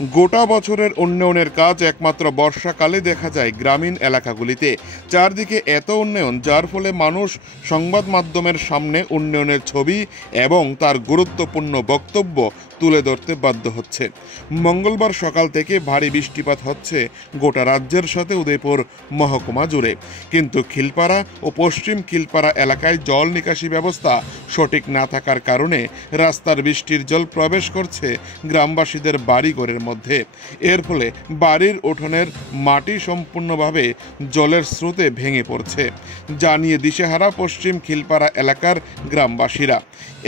গোটা বছরের উন্নয়নের কাজ একমাত্র বর্ষাকালে দেখা যায় গ্রামীণ এলাকাগুলিতে। চারদিকে এত উন্নয়ন, যার ফলে মানুষ সংবাদ মাধ্যমের সামনে উন্নয়নের ছবি এবং তার গুরুত্বপূর্ণ বক্তব্য তুলে ধরতে বাধ্য হচ্ছে। মঙ্গলবার সকাল থেকে ভারী বৃষ্টিপাত হচ্ছে গোটা রাজ্যের সাথে উদয়পুর মহকুমা জুড়ে, কিন্তু খিলপাড়া ও পশ্চিম খিলপাড়া এলাকায় জল নিকাশি ব্যবস্থা সঠিক না থাকার কারণে রাস্তার বৃষ্টির জল প্রবেশ করছে গ্রামবাসীদের বাড়িঘরের মধ্যে। এর ফলে বাড়ির উঠোনের মাটি সম্পূর্ণভাবে জলের স্রোতে ভেঙে পড়ছে, যা নিয়ে দিশেহারা পশ্চিম খিলপাড়া এলাকার গ্রামবাসীরা।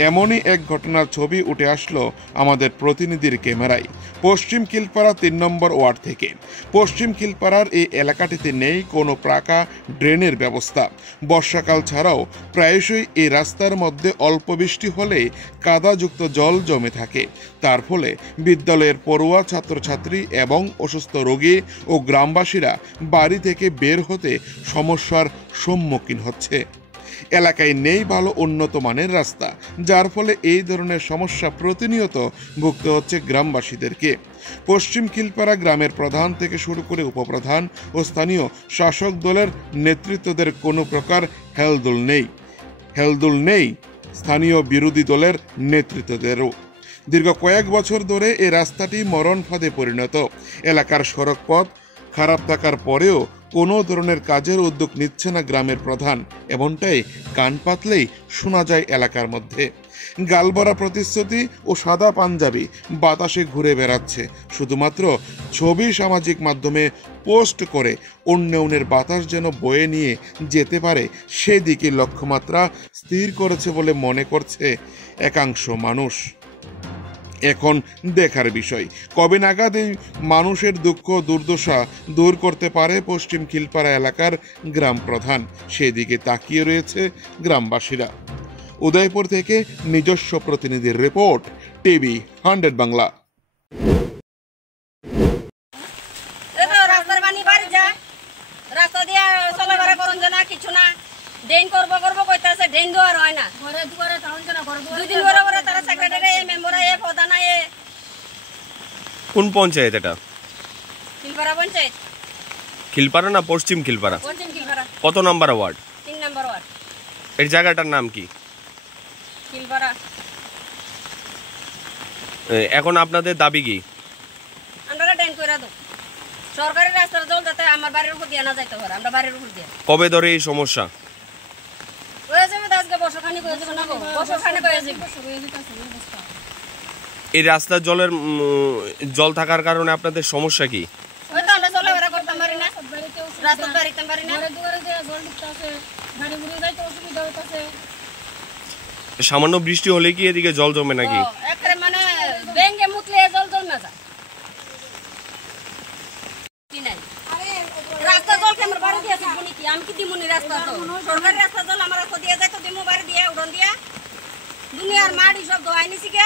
এমনই এক ঘটনার ছবি উঠে আসলো আমাদের প্রতিনিধির ক্যামেরায় পশ্চিম খিলপাড়া ৩ নম্বর ওয়ার্ড থেকে। পশ্চিম খিলপাড়ার এই এলাকাটিতে নেই কোনো পাকা ড্রেনের ব্যবস্থা। বর্ষাকাল ছাড়াও প্রায়শই এই রাস্তার মধ্যে অল্প বৃষ্টি হলে কাদাযুক্ত জল জমে থাকে। তার ফলে বিদ্যালয়ের পড়ুয়া ছাত্রছাত্রী এবং অসুস্থ রোগী ও গ্রামবাসীরা বাড়ি থেকে বের হতে সমস্যার সম্মুখীন হচ্ছে। এলাকায় নেই ভালো উন্নত মানের রাস্তা, যার ফলে এই ধরনের সমস্যা প্রতিনিয়ত ভুগতে হচ্ছে গ্রামবাসীদেরকে। পশ্চিম খিলপাড়া গ্রামের প্রধান থেকে শুরু করে উপপ্রধান ও স্থানীয় শাসক দলের নেতৃত্বদের কোনো প্রকার হেলদোল নেই স্থানীয় বিরোধী দলের নেতৃত্বদেরও। দীর্ঘ কয়েক বছর ধরে এই রাস্তাটি মরণ ফাঁদে পরিণত। এলাকার সড়ক পথ খারাপ থাকার পরেও কোনো ধরনের কাজের উদ্যোগ নিচ্ছে না গ্রামের প্রধান, এমনটাই কান পাতলেই শোনা যায় এলাকার মধ্যে। গালভরা প্রতিশ্রুতি ও সাদা পাঞ্জাবি বাতাসে ঘুরে বেড়াচ্ছে, শুধুমাত্র ছবি সামাজিক মাধ্যমে পোস্ট করে উন্নয়নের বাতাস যেন বয়ে নিয়ে যেতে পারে সেদিকে লক্ষ্যমাত্রা স্থির করেছে বলে মনে করছে একাংশ মানুষ। এখন দেখার বিষয় কবে নাগাদ এই মানুষের দুঃখ দুর্দশা দূর করতে পারে পশ্চিম খিলপাড়া এলাকার গ্রাম প্রধান, সেদিকে তাকিয়ে রয়েছে গ্রামবাসীরা। উদয়পুর থেকে নিজস্ব প্রতিনিধির রিপোর্ট, টিভি 100 বাংলা। ড্রেন করবো কইতাছে, ড্রেন দেওয়ার হয় না। দুদিন পরে তারা সেক্রেটারি মেম্বার প্রধান কোন পঞ্চায়েত এটা? খিলপাড়া পঞ্চায়েত। খিলপাড়া না পশ্চিম খিলপাড়া? পশ্চিম খিলপাড়া। কত নাম্বার ওয়ার্ড? 3 নম্বর ওয়ার্ড। এই জায়গাটার নাম কি? খিলপাড়া। এখন আপনাদের দাবি কি? আমরা ড্রেন কইরা দাও, সরকারি রাস্তার জল যাতে আমার বাড়ির উপর দিয়ে না যাইতে পারে। আমরা বাড়ির উপর দিয়ে। কবে ধরে এই সমস্যা? এই রাস্তার জল থাকার কারণে আপনাদের সমস্যা কি? সামান্য বৃষ্টি হলে কি এদিকে জল জমে নাকি? মানে ব্যাঙ্গে মুতলে জল জমে যায়। রাস্তা জল কে আমার বাড়ি দিয়ে আসবনি কি? আমি কি দিমুনি রাস্তা? তো সরকারি রাস্তা জল আমার রাস্তা দিয়ে যায়, তো দিমু বাড়ি দিয়ে উড়ন দিয়া দুনিয়ার মাটি সব ধোয়াই নিছি কে।